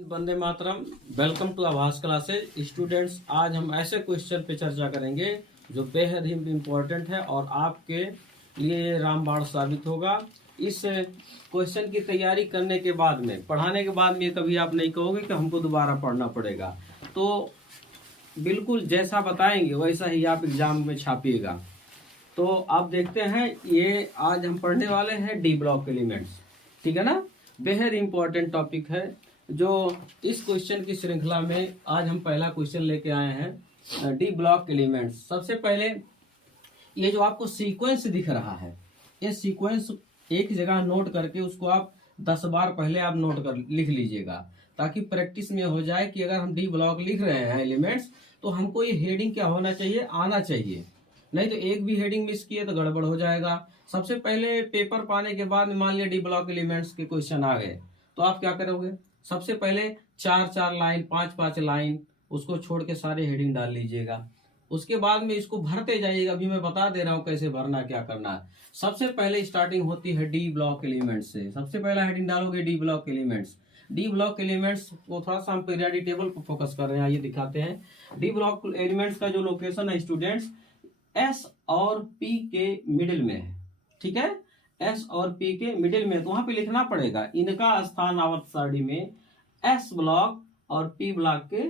Vande Mataram. Welcome to आभास classes students. आज हम ऐसे क्वेश्चन पे चर्चा करेंगे जो बेहद ही इम्पोर्टेंट है और आपके लिए ये रामबाण साबित होगा। इस क्वेश्चन की तैयारी करने के बाद में, पढ़ाने के बाद में कभी आप नहीं कहोगे कि हमको दोबारा पढ़ना पड़ेगा। तो बिल्कुल जैसा बताएंगे वैसा ही आप एग्जाम में छापिएगा। तो आप देखते हैं, ये आज हम पढ़ने वाले हैं डी ब्लॉक एलिमेंट्स। ठीक है ना, बेहद इंपॉर्टेंट टॉपिक है जो इस क्वेश्चन की श्रृंखला में आज हम पहला क्वेश्चन लेके आए हैं, डी ब्लॉक एलिमेंट्स। सबसे पहले ये जो आपको सीक्वेंस दिख रहा है, ये सीक्वेंस एक जगह नोट करके उसको आप 10 बार पहले आप नोट कर लिख लीजिएगा, ताकि प्रैक्टिस में हो जाए कि अगर हम डी ब्लॉक लिख रहे हैं एलिमेंट्स तो हमको ये हेडिंग क्या होना चाहिए, आना चाहिए। नहीं तो एक भी हेडिंग मिस किए तो गड़बड़ हो जाएगा। सबसे पहले पेपर पाने के बाद मान लिया डी ब्लॉक एलिमेंट्स के क्वेश्चन आ गए तो आप क्या करोगे, सबसे पहले 4-4 लाइन 5-5 लाइन उसको छोड़ के सारे हेडिंग डाल लीजिएगा। उसके बाद में इसको भरते जाइएगा। अभी मैं बता दे रहा हूं कैसे भरना, क्या करना है। सबसे पहले स्टार्टिंग होती है डी ब्लॉक एलिमेंट्स से। सबसे पहला हेडिंग डालोगे D block elements. D block elements को थोड़ा सा हम पीरियोडिक टेबल पर फोकस कर रहे हैं, आइए दिखाते हैं। डी ब्लॉक एलिमेंट्स का जो लोकेशन है स्टूडेंट्स, एस और पी के मिडिल में है। ठीक है, एस और पी के मिडिल में, तो वहां पे लिखना पड़ेगा इनका स्थान आवर्त सारणी में एस ब्लॉक और पी ब्लॉक के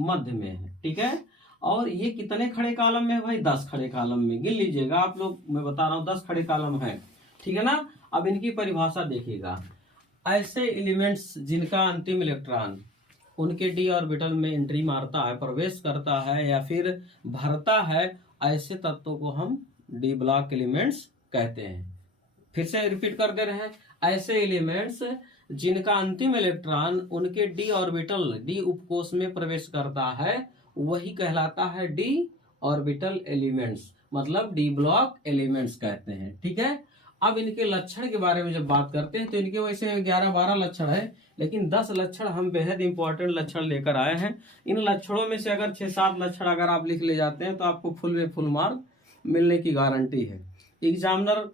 मध्य में है। ठीक है, और ये कितने खड़े कॉलम में है भाई, 10 खड़े कॉलम में। गिन लीजिएगा आप लोग, मैं बता रहा हूं 10 खड़े कॉलम है। ठीक है ना। अब इनकी परिभाषा देखिएगा, ऐसे एलिमेंट्स जिनका अंतिम इलेक्ट्रॉन उनके डी ऑर्बिटल में एंट्री मारता है, प्रवेश करता है या फिर भरता है, ऐसे तत्वों को हम डी ब्लॉक एलिमेंट्स कहते हैं। फिर से रिपीट कर दे रहे हैं, ऐसे एलिमेंट्स जिनका अंतिम इलेक्ट्रॉन उनके डी ऑर्बिटल, डी उपकोष में प्रवेश करता है, वही कहलाता है डी ऑर्बिटल एलिमेंट्स, मतलब डी ब्लॉक एलिमेंट्स कहते हैं। ठीक है, अब इनके लक्षण के बारे में जब बात करते हैं तो इनके वैसे 11-12 लक्षण है, लेकिन 10 लक्षण हम बेहद इंपॉर्टेंट लक्षण लेकर आए हैं। इन लक्षणों में से अगर 6-7 लक्षण अगर आप लिख ले जाते हैं तो आपको फुल में फुल मार्क मिलने की गारंटी है। एग्जामिनर,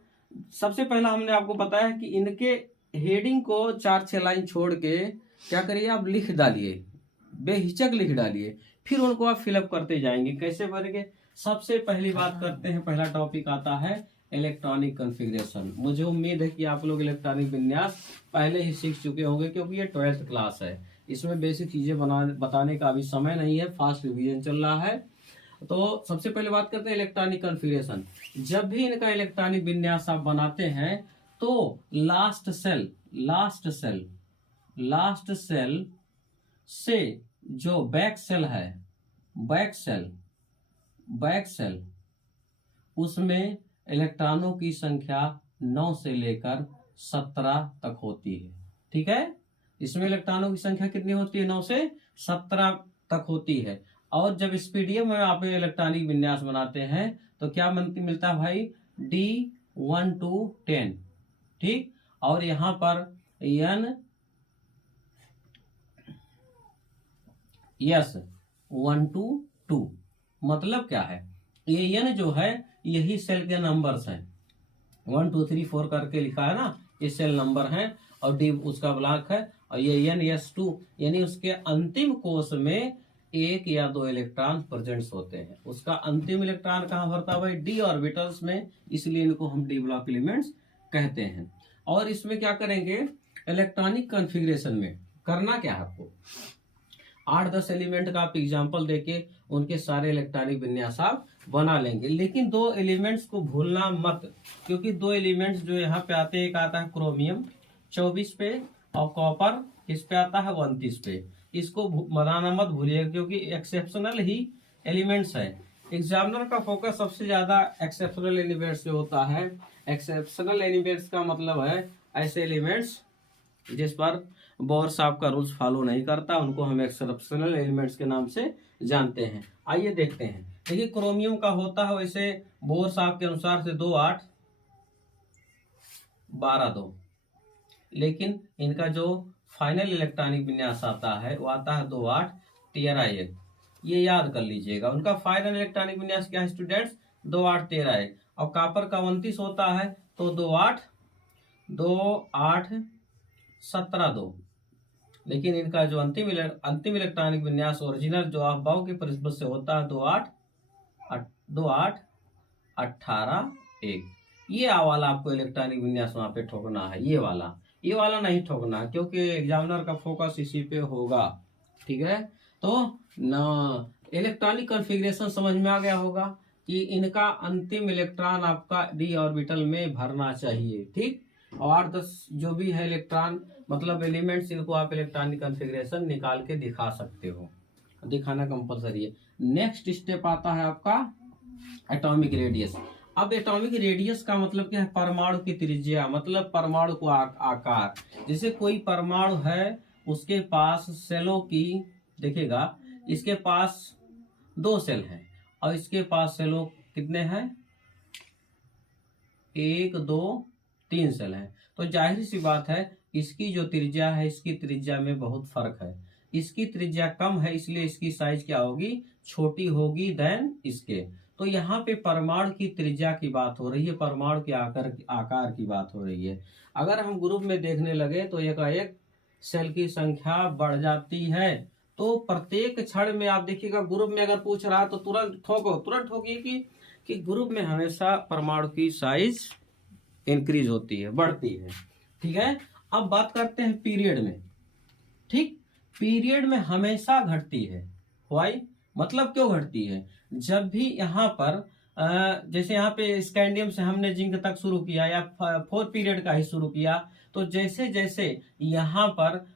सबसे पहला हमने आपको बताया कि इनके हेडिंग को 4-6 लाइन छोड़ के क्या करिए, आप लिख डालिए, बेहिचक लिख डालिए, फिर उनको आप फिलअप करते जाएंगे। कैसे भरेंगे, सबसे पहली बात करते हैं, पहला टॉपिक आता है इलेक्ट्रॉनिक कॉन्फ़िगरेशन। मुझे उम्मीद है कि आप लोग इलेक्ट्रॉनिक विन्यास पहले ही सीख चुके होंगे, क्योंकि ये 12th क्लास है। इसमें बेसिक चीजें बताने का अभी समय नहीं है, फास्ट रिवीजन चल रहा है। तो सबसे पहले बात करते हैं इलेक्ट्रॉनिक कॉन्फ़िगरेशन। जब भी इनका इलेक्ट्रॉनिक विन्यास आप बनाते हैं तो लास्ट सेल से जो बैक सेल है, बैक सेल उसमें इलेक्ट्रॉनों की संख्या 9 से लेकर 17 तक होती है। ठीक है, इसमें इलेक्ट्रॉनों की संख्या कितनी होती है, 9 से 17 तक होती है। और जब स्पीडियम में आप इलेक्ट्रॉनिक विन्यास बनाते हैं तो क्या मिलता है भाई, D1 to 10। ठीक, और यहां पर N1 to 2, मतलब क्या है, ये N जो है यही सेल के नंबर्स हैं, 1 2 3 4 करके लिखा है ना, ये सेल नंबर है, और डी उसका ब्लॉक है, और ये NS2 यानी उसके अंतिम कोष में 1 या 2 इलेक्ट्रॉन प्रेजेंट होते हैं। उसका अंतिम इलेक्ट्रॉन कहाँ भरता है भाई, डी ऑर्बिटल्स में, इसलिए इनको हम डी ब्लॉक एलिमेंट्स कहते हैं। और इसमें क्या करेंगे, इलेक्ट्रॉनिक कॉन्फ़िगरेशन में करना क्या है, आपको 8-10 एलिमेंट का आप एग्जाम्पल देके उनके सारे इलेक्ट्रॉनिक विन्यास आप बना लेंगे। लेकिन 2 एलिमेंट्स को भूलना मत, क्योंकि 2 एलिमेंट्स जो यहाँ पे आते हैं, एक आता है क्रोमियम 24 पे और कॉपर किस पे आता है, 29 पे। इसको बनाना मत भूलिएगा, क्योंकि एक्सेप्शनल ही एलिमेंट्स है। एग्जामिनर का फोकस सबसे ज्यादा एक्सेप्शनल एलिमेंट्स जो होता है। एक्सेप्शनल एलिमेंट्स का मतलब है ऐसे एलिमेंट्स जिस पर बोर साहब का रूल्स फॉलो नहीं करता, उनको हम एक्सेप्शनल एलिमेंट्स के नाम से जानते हैं। आइए देखते हैं। देखिए, क्रोमियम का होता है वैसे बोर साहब के अनुसार से 2 8 12 2, लेकिन इनका जो फाइनल इलेक्ट्रॉनिक विन्यास आता है वो आता है 2 8 13 1। ये याद कर लीजिएगा, उनका फाइनल इलेक्ट्रॉनिक विन्यास क्या है स्टूडेंट्स, 2 8 13 1। और कॉपर का 29 होता है तो 2 8 17 2। लेकिन इनका जो अंतिम इलेक्ट्रॉनिक विन्यास ओरिजिनल जो अफबाओं की परिस्थिति से होता है 2 8 18 1। ये वाला आपको इलेक्ट्रॉनिक विन्यास वहां पे ठोकना है, ये वाला नहीं ठोकना है, क्योंकि एग्जामिनर का फोकस इसी पे होगा। ठीक है, तो ना इलेक्ट्रॉनिक कॉन्फ़िगरेशन समझ में आ गया होगा कि इनका अंतिम इलेक्ट्रॉन आपका डी ऑर्बिटल में भरना चाहिए। ठीक, और 10 जो भी है इलेक्ट्रॉन मतलब एलिमेंट्स, इनको आप इलेक्ट्रॉनिक कॉन्फ़िगरेशन निकाल के दिखा सकते हो, दिखाना कंपलसरी है। नेक्स्ट स्टेप आता है आपका एटॉमिक रेडियस। अब एटॉमिक रेडियस का मतलब क्या है? परमाणु की त्रिज्या, मतलब परमाणु को आकार। जैसे कोई परमाणु है, उसके पास सेलों की, देखिएगा इसके पास 2 सेल हैं और इसके पास सेलों कितने हैं? 1 2 3 सेल हैं। तो जाहिर सी बात है इसकी जो त्रिज्या है, इसकी त्रिज्या में बहुत फर्क है। इसकी त्रिज्या कम है, इसलिए इसकी साइज क्या होगी? छोटी होगी देन इसके। तो यहाँ पे परमाणु की त्रिज्या की बात हो रही है, परमाणु के आकार की बात हो रही है। अगर हम ग्रुप में देखने लगे तो एक सेल की संख्या बढ़ जाती है। तो प्रत्येक क्षण में आप देखिएगा, ग्रुप में अगर पूछ रहा है तो तुरंत ठोकिए कि ग्रुप में हमेशा परमाणु की साइज इंक्रीज होती है, बढ़ती है। ठीक है, अब बात करते हैं पीरियड में। ठीक, पीरियड में हमेशा घटती है। व्हाई? मतलब क्यों घटती है? जब भी यहाँ पर जैसे यहाँ पे स्कैंडियम से हमने जिंक तक शुरू किया या 4 पीरियड का ही शुरू किया, तो जैसे जैसे यहाँ पर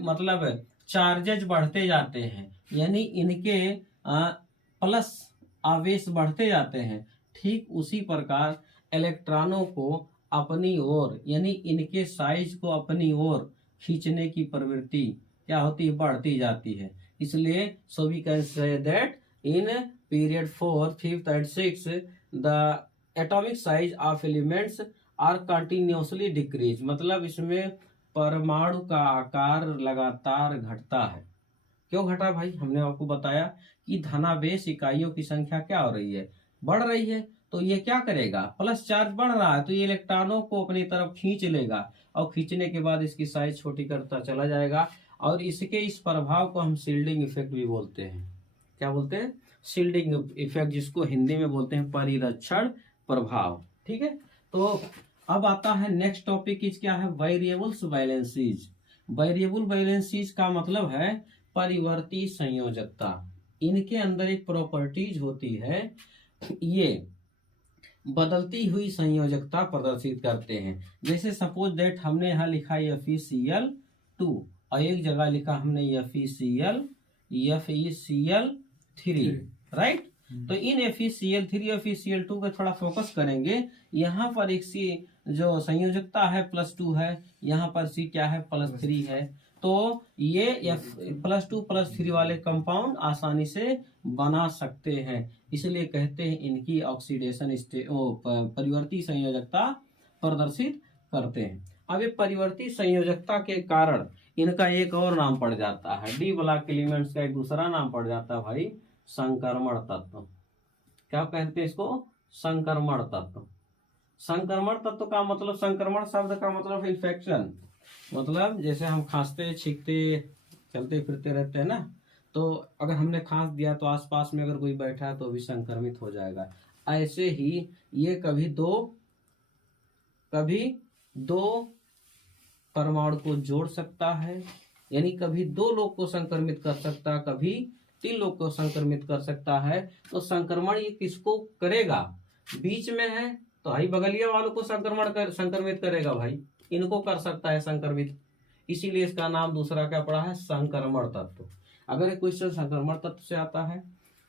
मतलब चार्जेज बढ़ते जाते हैं, यानी इनके प्लस आवेश बढ़ते जाते हैं, ठीक उसी प्रकार इलेक्ट्रॉनों को अपनी ओर, यानी इनके साइज को अपनी ओर खींचने की प्रवृत्ति क्या होती है? बढ़ती जाती है। इसलिए so we can say that in period 4, 5th and 6th the atomic size of elements are continuously decrease. मतलब इसमें परमाणु का आकार लगातार घटता है। क्यों घटा भाई? हमने आपको बताया कि धनावेश इकाइयों की संख्या क्या हो रही है? बढ़ रही है। तो ये क्या करेगा? प्लस चार्ज बढ़ रहा है तो ये इलेक्ट्रॉनों को अपनी तरफ खींच लेगा और खींचने के बाद इसकी साइज छोटी करता चला जाएगा। और इसके इस प्रभाव को हम शील्डिंग इफेक्ट भी बोलते हैं। क्या बोलते हैं? शील्डिंग इफेक्ट, जिसको हिंदी में बोलते हैं परिरक्षण प्रभाव। ठीक है, तो अब आता है नेक्स्ट टॉपिक क्या है? Variables valencies. वेरिएबल वैलेंसीज का मतलब है परिवर्ती संयोजकता। इनके अंदर एक प्रॉपर्टीज होती है, ये बदलती हुई संयोजकता प्रदर्शित करते हैं। जैसे सपोज दैट हमने यहाँ लिखा FeCl2 और एक जगह लिखा हमने FeCl3, राइट? तो इन FeCl3 और FeCl2 पे थोड़ा फोकस करेंगे। यहाँ पर एक सी जो संयोजकता है +2 है, यहाँ पर C क्या है? +3 है। तो ये +2 +3 वाले कंपाउंड आसानी से बना सकते हैं, इसलिए कहते हैं इनकी ऑक्सीडेशन परिवर्ती संयोजकता प्रदर्शित करते हैं। अब ये परिवर्ती संयोजकता के कारण इनका एक और नाम पड़ जाता है, डी ब्लॉक एलिमेंट्स का एक दूसरा नाम पड़ जाता है भाई, संक्रमण तत्व। क्या कहते हैं इसको? संक्रमण तत्व। संक्रमण तत्व का मतलब, संक्रमण शब्द का मतलब इन्फेक्शन। मतलब जैसे हम खांसते छींकते चलते फिरते रहते हैं ना, तो अगर हमने खांस दिया तो आसपास में अगर कोई बैठा है तो भी संक्रमित हो जाएगा। ऐसे ही ये कभी दो परमाणु को जोड़ सकता है, यानी कभी 2 लोग को संक्रमित कर सकता है, कभी 3 लोग को संक्रमित कर सकता है। तो संक्रमण ये किसको करेगा? बीच में है तो भाई बगलिया वालों को संक्रमित करेगा भाई, इनको कर सकता है संक्रमित, इसीलिए इसका नाम दूसरा क्या पड़ा है? संक्रमण तत्व। अगर क्वेश्चन संक्रमण तत्व से आता है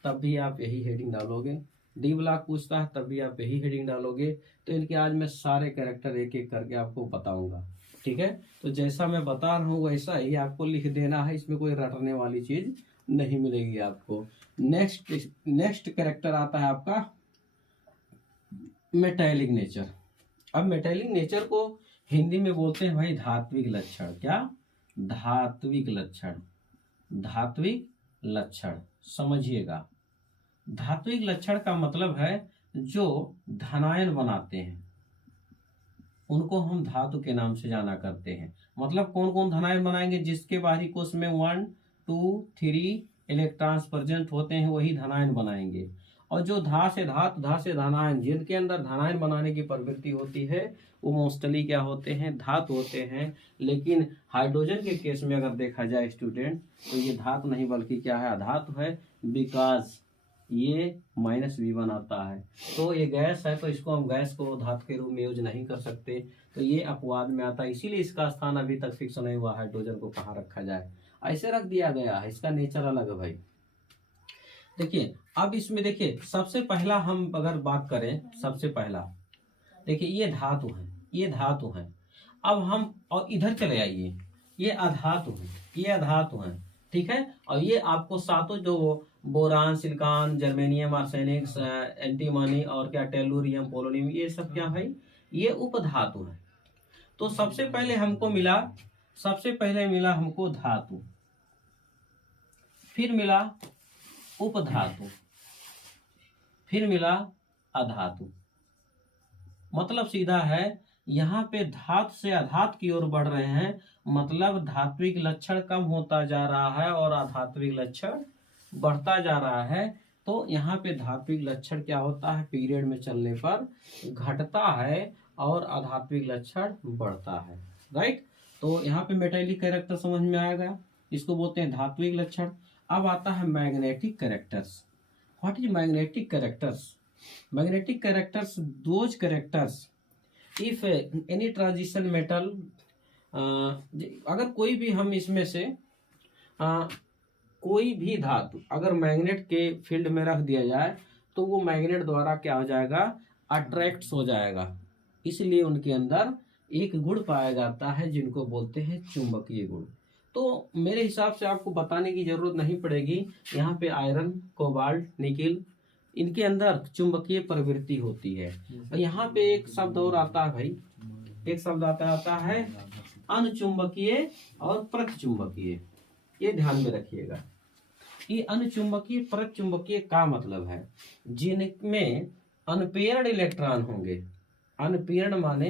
तब भी आप यही हेडिंग डालोगे, डी ब्लॉक पूछता है तब भी आप यही हेडिंग डालोगे। तो इनके आज मैं सारे कैरेक्टर एक एक करके आपको बताऊंगा। ठीक है, तो जैसा मैं बता रहा हूँ वैसा ही आपको लिख देना है, इसमें कोई रटने वाली चीज नहीं मिलेगी आपको। नेक्स्ट कैरेक्टर आता है आपका मेटेलिक नेचर। अब मेटेलिक नेचर को हिंदी में बोलते हैं भाई धात्विक लक्षण। क्या? धात्विक लक्षण। धात्विक लक्षण समझिएगा। धात्विक लक्षण का मतलब है जो धनायन बनाते हैं, उनको हम धातु के नाम से जाना करते हैं। मतलब कौन कौन धनायन बनाएंगे, जिसके बाहरी कोश में 1 2 3 इलेक्ट्रॉन्स प्रेजेंट होते हैं वही धनायन बनाएंगे। और जो धा से धनायन, जिनके अंदर धनायन बनाने की प्रवृत्ति होती है वो मोस्टली क्या होते हैं, धातु होते हैं। लेकिन हाइड्रोजन के केस में अगर देखा जाए स्टूडेंट, तो ये धातु नहीं बल्कि क्या है, अधातु है, बिकॉज ये -V1 आता है। तो ये गैस है, तो इसको हम गैस को धातु के रूप में यूज नहीं कर सकते, तो ये अपवाद में आता है। इसीलिए इसका स्थान अभी तक फिक्स नहीं हुआ हाइड्रोजन को कहाँ रखा जाए, ऐसे रख दिया गया है, इसका नेचर अलग है भाई। देखिए अब इसमें देखिए सबसे पहला हम अगर बात करें, सबसे पहला देखिए ये धातु है, ये धातु है। अब हम और इधर चले आइए, ये अधातु है, ये अधातु है, ठीक है। और ये आपको सातों जो boron, silicon, germanium, arsenic, antimony और क्या टेलुरियम, पोलोनियम, ये सब क्या भाई, ये उपधातु है। तो सबसे पहले मिला हमको धातु, फिर मिला उपधातु, फिर मिला अधातु। मतलब सीधा है, यहाँ पे धातु से अधातु की ओर बढ़ रहे हैं, मतलब धात्विक लक्षण कम होता जा रहा है और अधात्विक लक्षण बढ़ता जा रहा है। तो यहाँ पे धात्विक लक्षण क्या होता है, पीरियड में चलने पर घटता है और अधात्विक लक्षण बढ़ता है, राइट। तो यहाँ पे मेटालिक कैरेक्टर समझ में आएगा, इसको बोलते हैं धात्विक लक्षण। अब आता है magnetic characters. What is magnetic characters? Magnetic characters those characters if any transition metal, अगर कोई भी हम इसमें से कोई भी धातु अगर मैग्नेट के फील्ड में रख दिया जाए तो वो मैग्नेट द्वारा क्या हो जाएगा, अट्रैक्ट हो जाएगा। इसलिए उनके अंदर एक गुण पाया जाता है जिनको बोलते हैं चुंबकीय गुण। तो मेरे हिसाब से आपको बताने की जरूरत नहीं पड़ेगी, यहाँ पे आयरन, कोबाल्ट, निकिल, इनके अंदर चुंबकीय प्रवृत्ति होती है। और यहाँ पे एक शब्द और आता है भाई, एक शब्द आता है अनुचुंबकीय और प्रतिचुंबकीय। ये ध्यान में रखिएगा, ये अनुचुंबकीय प्रतिचुंबकीय का मतलब है जिनमें अनपेयर्ड इलेक्ट्रॉन होंगे। अनपेयर्ड माने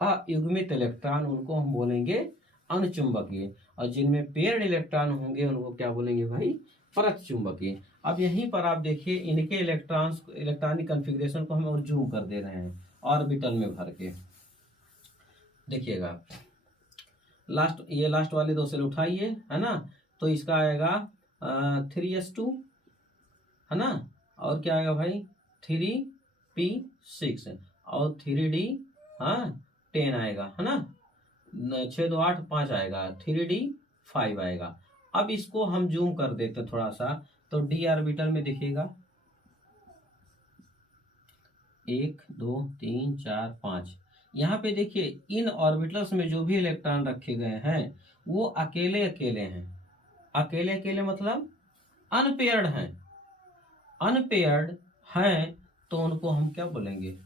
अयुग्मित इलेक्ट्रॉन, उनको हम बोलेंगे अनुचुंबकीय। और जिनमें पेयर्ड इलेक्ट्रॉन होंगे उनको क्या बोलेंगे भाई, प्रतिचुंबकीय। अब यहीं पर आप देखिए इनके इलेक्ट्रॉनिक कॉन्फ़िगरेशन को हम और जूम कर दे रहे हैं ऑर्बिटल में भर के। देखिएगा लास्ट वाले दो सेल उठाइए, है ना। तो इसका आएगा 3s2, है ना। और क्या आएगा भाई 3p6 और 3d 10 आएगा, है ना। 6 2 8 5 आएगा, 3d 5 आएगा। अब इसको हम जूम कर देते थोड़ा सा, तो डी ऑर्बिटल में देखिएगा 1 2 3 4 5। यहाँ पे देखिए इन ऑर्बिटल्स में जो भी इलेक्ट्रॉन रखे गए हैं वो अकेले अकेले हैं। अकेले अकेले मतलब अनपेयर्ड हैं। अनपेयर्ड हैं तो उनको हम क्या बोलेंगे,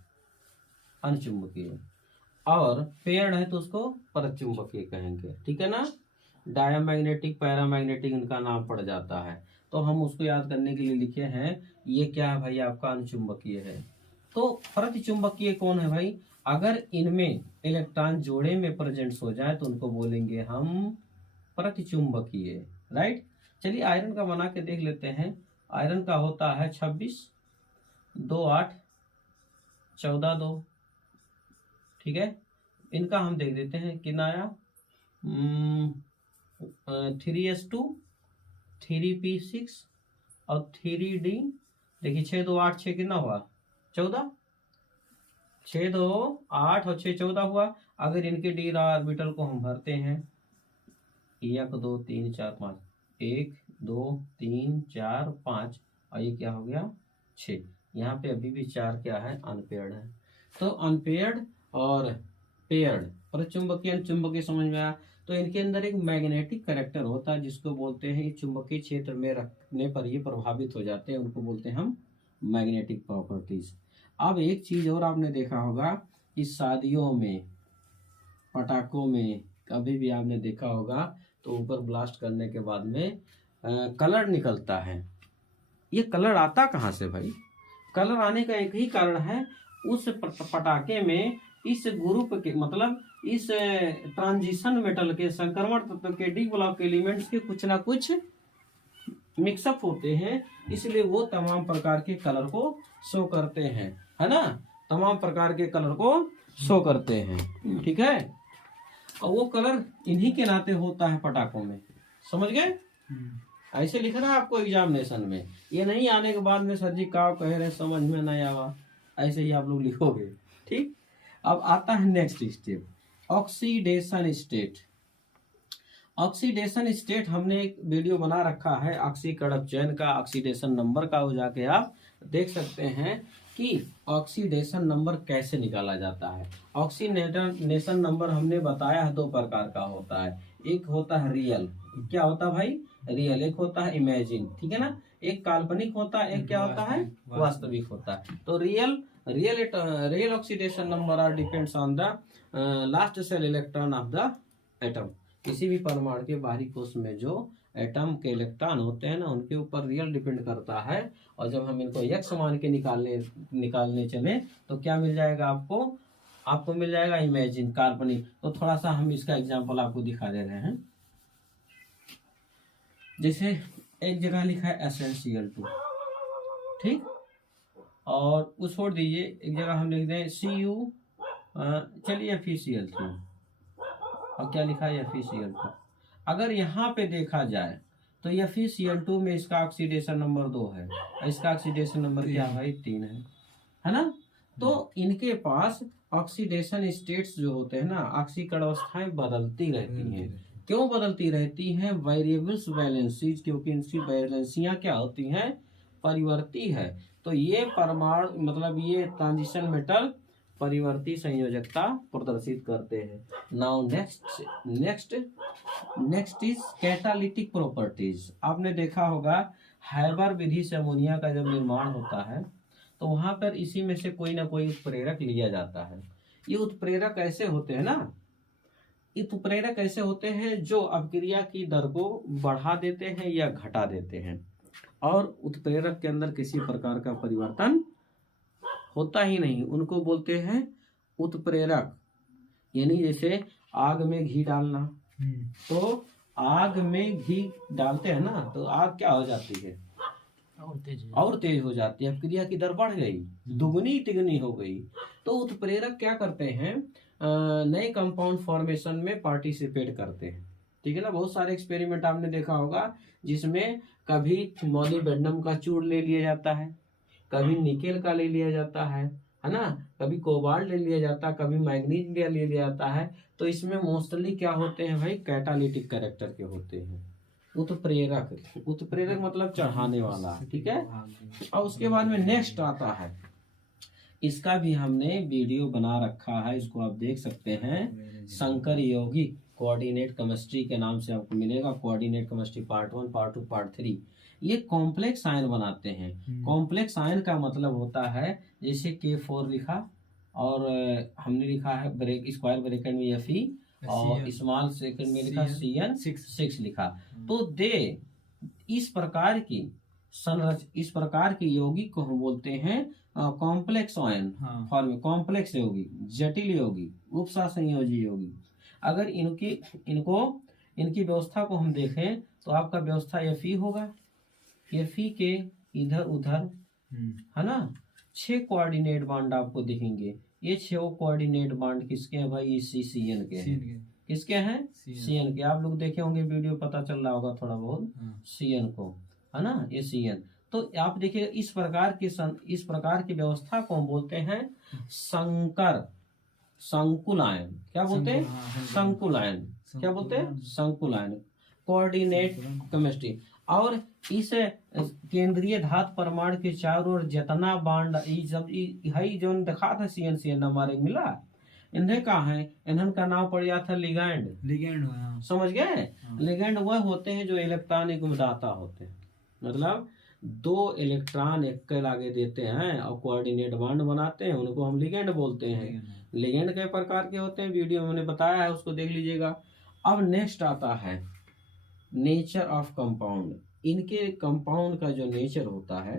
अनचुंबकीय। और पेयर्ड है तो उसको परचुंबकीय कहेंगे, ठीक है ना। डायमैग्नेटिक, पैरामैग्नेटिक इनका नाम पड़ जाता है। तो हम उसको याद करने के लिए लिखे हैं, ये क्या है भाई आपका अनुचुंबकीय है। तो प्रतिचुंबकीय कौन है भाई, अगर इनमें इलेक्ट्रॉन जोड़े में प्रेजेंट हो जाए तो उनको बोलेंगे हम प्रतिचुंबकीय, राइट। चलिए आयरन का बना के देख लेते हैं। आयरन का होता है 26 2 8 14 2, ठीक है। इनका हम देख देते हैं कितना आया, 3s2 3p6 और 3d। देखिए 6 2 8 6 कितना हुआ 14, 6 2 8 और 6 14 हुआ। अगर इनके डी ऑर्बिटल को हम भरते हैं 1 2 3 4 5, 1 2 3 4 5 और ये क्या हो गया 6। यहाँ पे अभी भी 4 क्या है, अनपेयर्ड है। तो अनपेयर्ड और पेयर्ड, प्रतिचुंबकीय अनुचुंबकीय समझ में आया। तो इनके अंदर एक मैग्नेटिक कैरेक्टर होता है जिसको बोलते हैं, चुंबकीय क्षेत्र में रखने पर ये प्रभावित हो जाते हैं, उनको बोलते हैं हम मैग्नेटिक प्रॉपर्टीज। अब एक चीज और आपने देखा होगा कि शादियों में, पटाखों में कभी भी आपने देखा होगा तो ऊपर ब्लास्ट करने के बाद में कलर निकलता है। ये कलर आता कहाँ से भाई? कलर आने का एक ही कारण है, उस पटाखे में इस ग्रुप के मतलब इस ट्रांजिशन मेटल के संक्रमण तत्व के डी ब्लॉक एलिमेंट्स के कुछ ना कुछ मिक्सअप होते हैं, इसलिए वो तमाम प्रकार के कलर को शो करते हैं, है ना, तमाम प्रकार के कलर को शो करते हैं, ठीक है। और वो कलर इन्हीं के नाते होता है पटाखों में, समझ गए। ऐसे लिखना है आपको एग्जामिनेशन में, ये नहीं आने के बाद में सर जी का कह रहे समझ में नहीं आवा, ऐसे ही आप लोग लिखोगे, ठीक। अब आता है next step, oxidation state. Oxidation state हमने एक वीडियो बना रखा है ऑक्सीकरण चैन का, ऑक्सीडेशन नंबर का, वो जाके आप देख सकते हैं कि ऑक्सीडेशन नंबर कैसे निकाला जाता है। ऑक्सीडेशन नंबर हमने बताया है 2 प्रकार का होता है, एक होता है रियल, क्या होता है भाई, रियल, एक होता है इमेजिन, ठीक है ना, एक काल्पनिक होता है, एक क्या होता है, वास्तविक होता है। तो real oxidation number are depends on the last shell electron of the atom. किसी भी परमाणु के बाहरी कोश में जो एटम के इलेक्ट्रॉन होते हैं ना, उनके ऊपर रियल डिपेंड करता है। और जब हम इनको x मान के निकालने चले तो क्या मिल जाएगा आपको मिल जाएगा इमेजिन, काल्पनिक। तो थोड़ा सा हम इसका एग्जांपल आपको दिखा दे रहे हैं। जैसे एक जगह लिखा है SnCl2, ठीक, और उस छोड़ दीजिए, एक जगह हम लिख दें Cu, चलिए FeCl3, और क्या लिखा है FeCl2। अगर यहाँ पे देखा जाए तो FeCl2 में इसका ऑक्सीडेशन नंबर 2 है, इसका ऑक्सीडेशन नंबर क्या भाई 3 है ना। तो इनके पास ऑक्सीडेशन स्टेट्स जो होते हैं ना, ऑक्सीकरण अवस्थाएं बदलती रहती हैं। क्यों बदलती रहती हैं, वेरिएबल्स वैलेंसीज, क्योंकि इनकी वैलेंसियां क्या होती हैं, परिवर्ती है। तो ये परमाणु मतलब ये ट्रांजिशन मेटल परिवर्ती संयोजकता प्रदर्शित करते हैं। Now next is catalytic properties. आपने देखा होगा हैबर विधि से अमोनिया का जब निर्माण होता है तो वहां पर इसी में से कोई ना कोई उत्प्रेरक लिया जाता है। ये उत्प्रेरक ऐसे होते हैं ना, उत्प्रेरक ऐसे होते हैं जो अभिक्रिया की दर को बढ़ा देते हैं या घटा देते हैं, और उत्प्रेरक के अंदर किसी प्रकार का परिवर्तन होता ही नहीं, उनको बोलते हैं उत्प्रेरक। यानी जैसे आग में घी डालना, तो आग में घी डालते हैं ना तो आग क्या हो जाती है, और तेज हो जाती है, क्रिया की दर बढ़ गई, दुगनी तिगनी हो गई। तो उत्प्रेरक क्या करते हैं, नए कंपाउंड फॉर्मेशन में पार्टिसिपेट करते हैं, ठीक है ना। बहुत सारे एक्सपेरिमेंट आपने देखा होगा जिसमें कभी मोलिब्डेनम का चूर्ण ले लिया जाता है, कभी निकेल का ले लिया जाता है ना, कभी कोबाल्ट ले लिया जाता है, कभी मैग्नीज ले लिया जाता है। तो इसमें मोस्टली क्या होते हैं भाई, कैटालिटिक कैरेक्टर के होते हैं। उत्प्रेरक मतलब चढ़ाने वाला, ठीक है। और उसके बाद में नेक्स्ट आता है, इसका भी हमने वीडियो बना रखा है, इसको आप देख सकते हैं, शंकर यौगिक कोऑर्डिनेट केमिस्ट्री के नाम से आपको मिलेगा। Coordinate chemistry part 1, part 2, part 3। ये कॉम्प्लेक्स आयन बनाते हैं। कॉम्प्लेक्स आयन का मतलब होता है जैसे K4 लिखा, और हमने लिखा है स्क्वायर ब्रैकेट में Fe, और स्मॉल सेकंड में लिखा CN6 लिखा। तो इस प्रकार की यौगिक को हम बोलते हैं कॉम्प्लेक्स आयन फॉर्म, कॉम्प्लेक्स यौगिक, जटिल यौगिक, उपसा संयोजी यौगिक। अगर इनकी व्यवस्था को हम देखें तो आपका व्यवस्था Fe होगा, Fe के इधर उधर, है ना, 6 कोऑर्डिनेट बांड आपको दिखेंगे। ये 6 कोऑर्डिनेट बांड किसके हैं भाई, CN के हैं। किसके हैं, CN के। आप लोग देखे होंगे वीडियो, पता चल रहा होगा थोड़ा बहुत CN को, है ना, ये CN। तो आप देखिए इस प्रकार की व्यवस्था को हम बोलते हैं संकुल आयन। क्या बोलते हैं, संकुल आयन। क्या बोलते हैं, संकुल आयन, कोऑर्डिनेट केमिस्ट्री। और इस केंद्रीय धातु परमाणु के चारों ओर जितना बांड जो देखा था CN हमारे मिला, इन्हें कहा है, इन्हें का नाम पड़ जाता लिगैंड। समझ गए, लिगैंड वह होते हैं जो इलेक्ट्रॉनिक दाता होते हैं, मतलब 2 इलेक्ट्रॉन एक के आगे देते हैं और कोऑर्डिनेट बांड बनाते हैं, उनको हम लिगैंड बोलते हैं। लिगैंड कई प्रकार के होते हैं, वीडियो में मैंने बताया है, उसको देख लीजिएगा। अब नेक्स्ट आता है नेचर ऑफ कंपाउंड। इनके कंपाउंड का जो नेचर होता है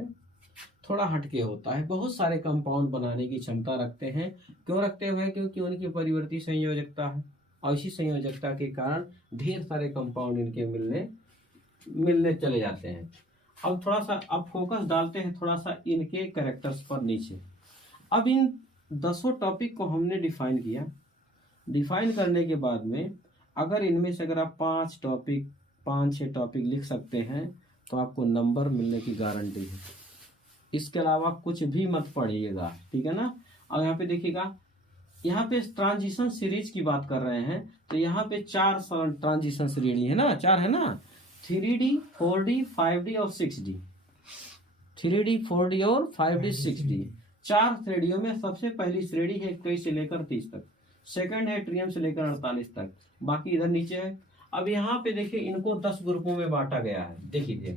थोड़ा हटके होता है। बहुत सारे कंपाउंड बनाने की क्षमता रखते हैं। क्यों रखते हुए? क्योंकि उनकी परिवर्ती संयोजकता है, और इसी संयोजकता के कारण ढेर सारे कंपाउंड इनके मिलने चले जाते हैं। अब थोड़ा सा अब फोकस डालते हैं थोड़ा सा इनके कैरेक्टर्स पर नीचे। अब इन 10 टॉपिक को हमने डिफाइन किया। डिफाइन करने के बाद में अगर इनमें से अगर आप 5-6 टॉपिक लिख सकते हैं तो आपको नंबर मिलने की गारंटी है। इसके अलावा कुछ भी मत पढ़िएगा, ठीक है ना। और यहाँ पे देखिएगा, यहाँ पे ट्रांजिशन सीरीज की बात कर रहे हैं तो यहाँ पे 4 ट्रांजिशन श्रेणी है ना, 4 है ना, 3D 4D 5D और 6D। 3D 4D और 5D 6D 4 श्रेणियों में सबसे पहली श्रेणी है 21 से लेकर 30 तक, सेकंड है ट्रियम से लेकर 48 तक, बाकी इधर नीचे है। अब यहाँ पे देखिए इनको 10 ग्रुपों में बांटा गया है। देखिए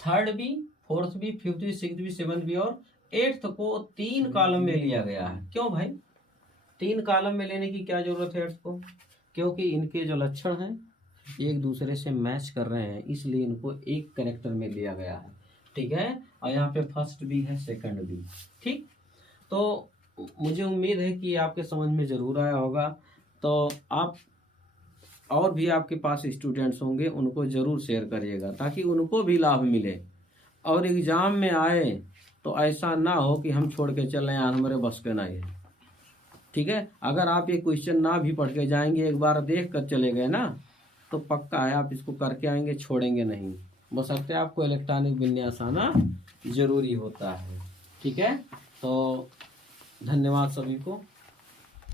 3rd B, 4th B, 5th B, 6th B, 7th B और 8th को 3 कॉलम में लिया गया है। क्यों भाई 3 कॉलम में लेने की क्या जरूरत है 8th को? क्योंकि इनके जो लक्षण हैं एक दूसरे से मैच कर रहे हैं, इसलिए इनको एक कैरेक्टर में लिया गया है, ठीक है। और यहाँ पे 1st भी है, 2nd भी, ठीक। तो मुझे उम्मीद है कि आपके समझ में ज़रूर आया होगा। तो आप और भी आपके पास स्टूडेंट्स होंगे उनको ज़रूर शेयर करिएगा ताकि उनको भी लाभ मिले और एग्ज़ाम में आए तो ऐसा ना हो कि हम छोड़ के चल रहे हैं, हमारे बस के नहीं है, ठीक है। अगर आप ये क्वेश्चन ना भी पढ़ के जाएंगे, एक बार देख कर चले गए ना, तो पक्का है आप इसको करके आएंगे, छोड़ेंगे नहीं। बशर्ते आपको इलेक्ट्रॉनिक विन्यास आना जरूरी होता है, ठीक है। तो धन्यवाद सभी को।